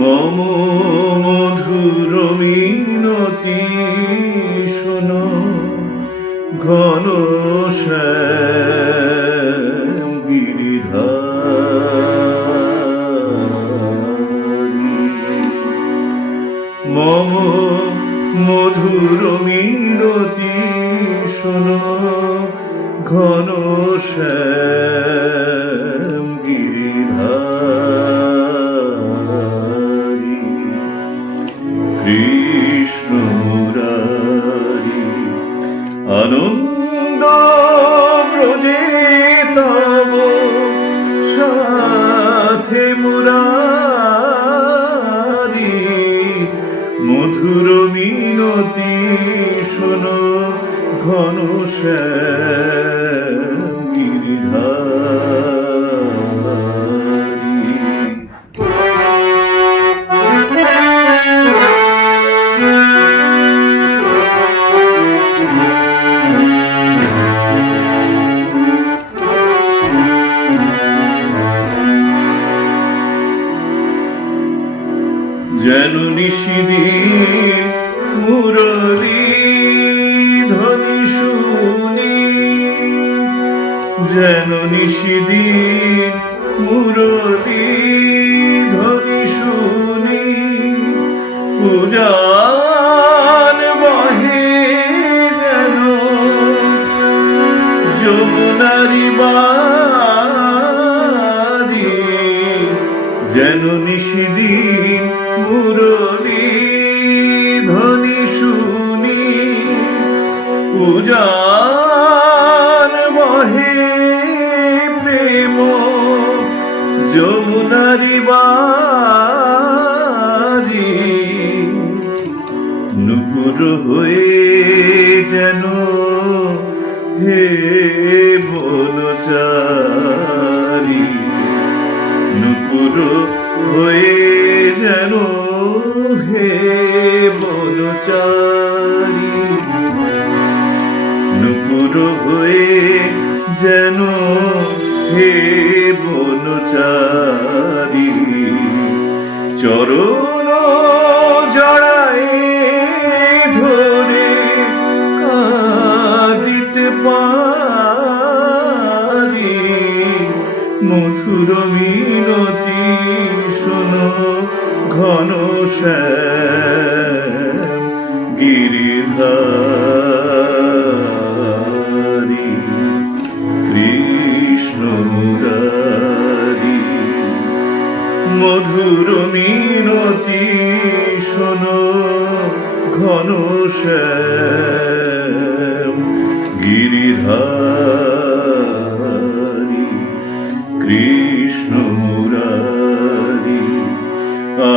মম মধুর মিনতি শোনো ঘন শ্যাম গিরিধারী। মম মধুর মিনতি শোনো ঘন শ্যাম গিরিধারী। কৃষ্ণ মুরারি আনন্দ ব্রজে তব সাথে মুরারি। মধুর মিনতি শোনো ঘন শ্যাম গিরিধারী। যেন নিশিদিন মুরলী ধ্বনি শুনি, যেন নিশিদিন মুরলী ধ্বনি শুনি। উজান বহে যেন যমুনারি বারি। যেন নিশিদিন মুরলী ধ্বনি শুনি। উজান বহে প্রেম যমুনারি বারি। নুপুর হয়ে যেন হে বনচারী। নুপুর হয়ে যেন হে বনচারী। নুপুর হয়ে যেন হে বনচারী। চরণ জড়ায়ে ধরে কাঁদিতে পারি। মধুর মিনতি শোনো ঘন শ্যাম গিরিধারী। কৃষ্ণ মুরারি মধুর মিনতি শোনো ঘন শ্যাম গিরিধারী। কৃষ্ণ মুরারি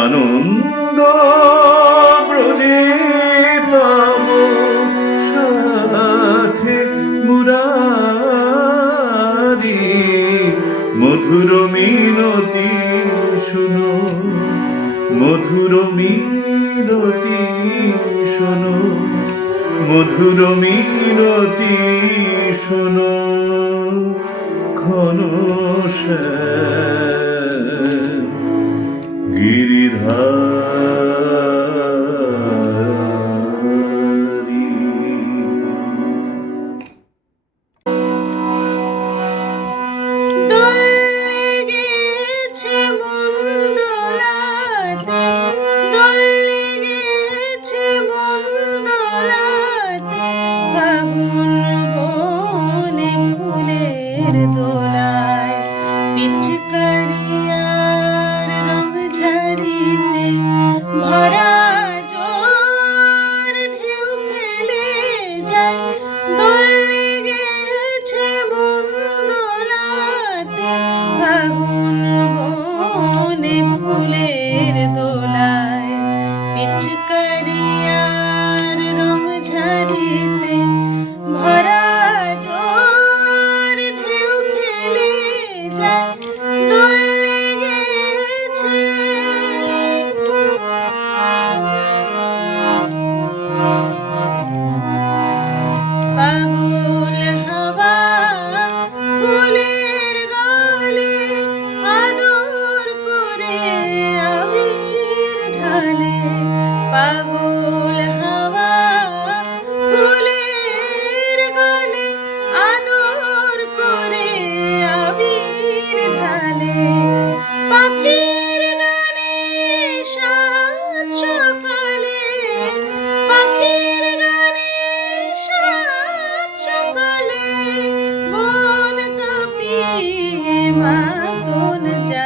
আনন্দ ব্রজে তব সাথে মুরারি। মধুর মিনতি শোনো, মধুর মিনতি শোনো, মধুর মিনতি শোনো ঘন শ্যাম গিরিধারী।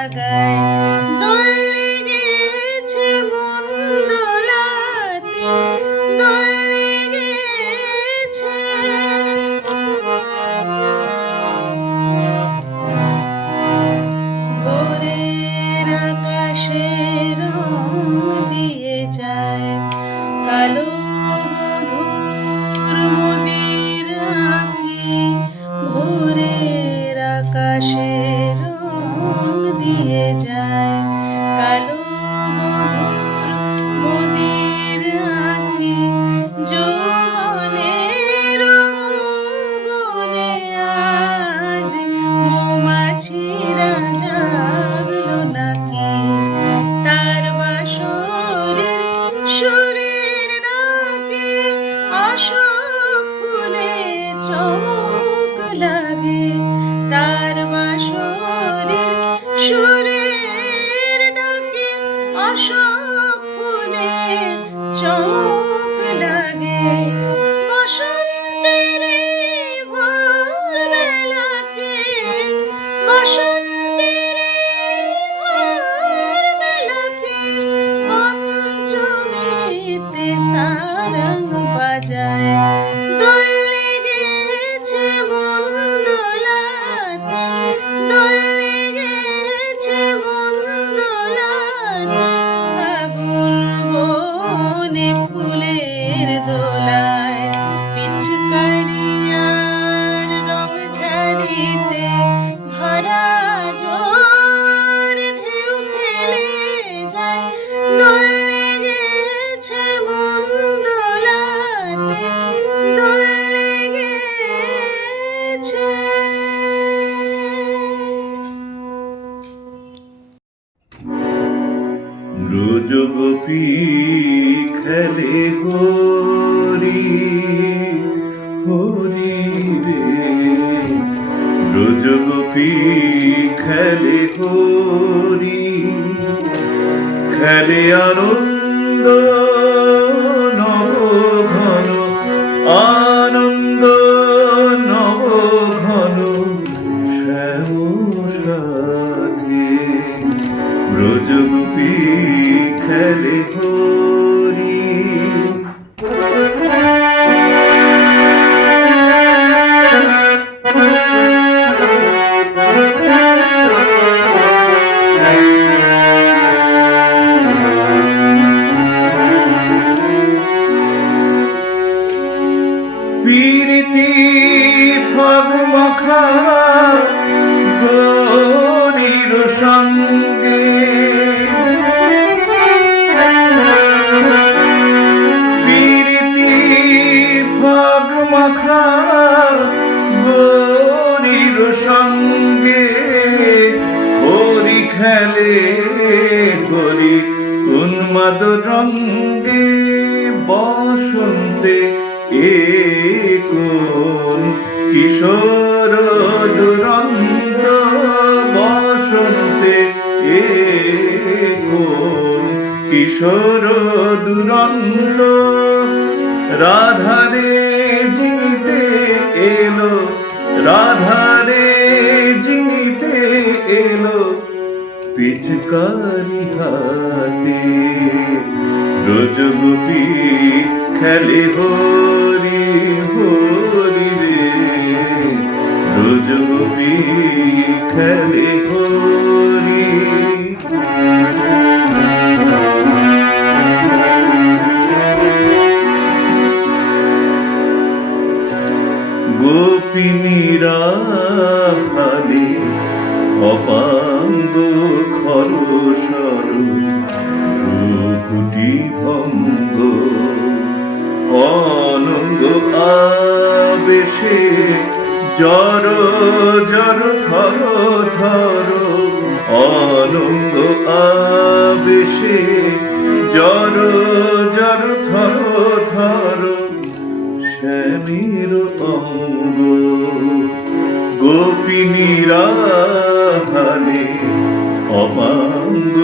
লাগায় দোল লেগেছে মন দোলাতে দোল লেগেছে ভোরের আকাশে রং দিয়ে যায় কালো মধুর মোদের আঁখি ভোরের আকাশে রং দিয়ে যায় কালো মধুর মোদের আঁখি যৌবনের বনে আজ মৌমাছিরা জাগলো নাকি তার বাসরের সুরের ডাকে অশোক ফুলে চমক লাগে তার বাসরের সুরের ডাকে অশোক ফুলে চমক লাগে বসন্তের ভোরবেলাকে বসন্তের ভোরবেলাকে পঞ্চমীতে সারং বাজায় দোল লেগেছে মন দোলাতে দোল লেগেছে মন দোলাতে আগুন বনে ফুলের দোলায় পিচকারি আর রং ঝাড়িতে ভরা জোর ঢেউ খেলে যায় দোল লেগেছে মন দোলাতে দোল লেগেছে ব্রজগোপী খেলে হরি হরি রে ব্রজগোপী খেলে হরি খেলে আনন্দ নবঘন আনন্দ নবঘন শ্যাম সাথে ব্রজগোপী খেলে হরি পীরিতি ফাগ মাখা গৌরীর সঙ্গে পীরিতি ফাগ মাখা গৌরীর সঙ্গে হরি খেলে হরি উন্মাদ রঙ্গে বসন্তে কোন কিশোর দুরন্ত বসন্তে কোন কিশোর দুরন্ত রাধারে জিনিতে এলো রাধারে জিনিতে এলো পিচকারি হাতে ব্রজগোপী খেলে হরি হরি রে ব্রজগোপী খেলে হরি গোপিনীরা হালে অপাঙ্গ খরসর ভ্রুকুটি ভঙ্গ অনঙ্গ আবেশে জর জর থর থর অনঙ্গ আবেশে জর জর থর থর শ্যামের অঙ্গ গোপিনীরা হালে অপাঙ্গ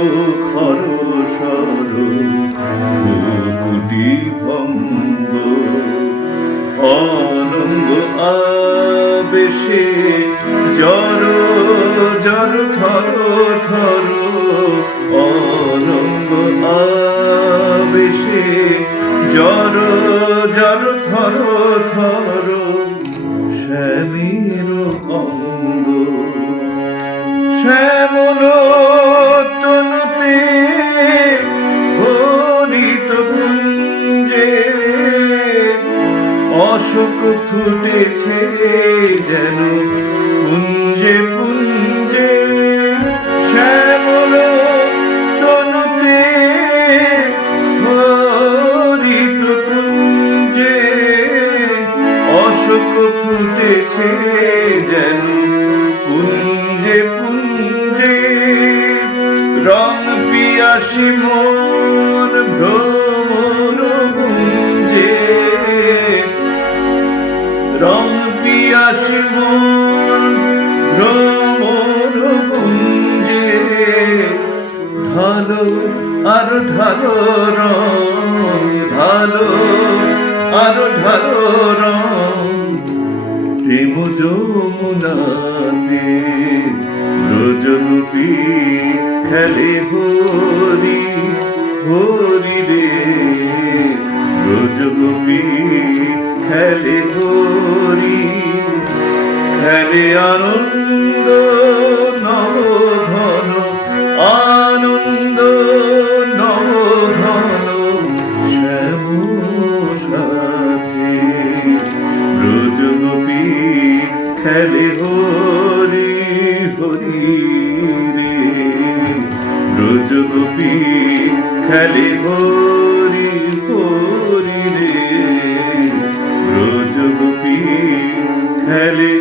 খরসর ভ্রুকুটি ভঙ্গ অনঙ্গ আবেশে জর জর থর থর অনঙ্গ আবেশে জর জর থর থর শ্যামের অঙ্গ শ্যামল তনুতে হরিত কুঞ্জে অশোক ফুটেছে যেন পুঞ্জে পুঞ্জে শ্যামল তনুতে হরিত কুঞ্জে অশোক ফুটেছে যেন পুঞ্জে পুঞ্জে রং পিয়াসী মন ভ্রমর গুঞ্জে রং পিয়াসী মন ভ্রমর গুঞ্জে ঢালো আর ঢালো রং ঢালো আর ঢালো রং প্রেম যমুনাতে ব্রজগোপী খেলে হরি হরি রে ব্রজগোপী খেলে হরি খেলে আনন্দ নব ঘন আনন্দ নব ঘন শ্যাম সাথে ব্রজগোপী খেলে হরি হরি রে ব্রজগোপী খেলে হরি হরি রে ব্রজগোপী খেলে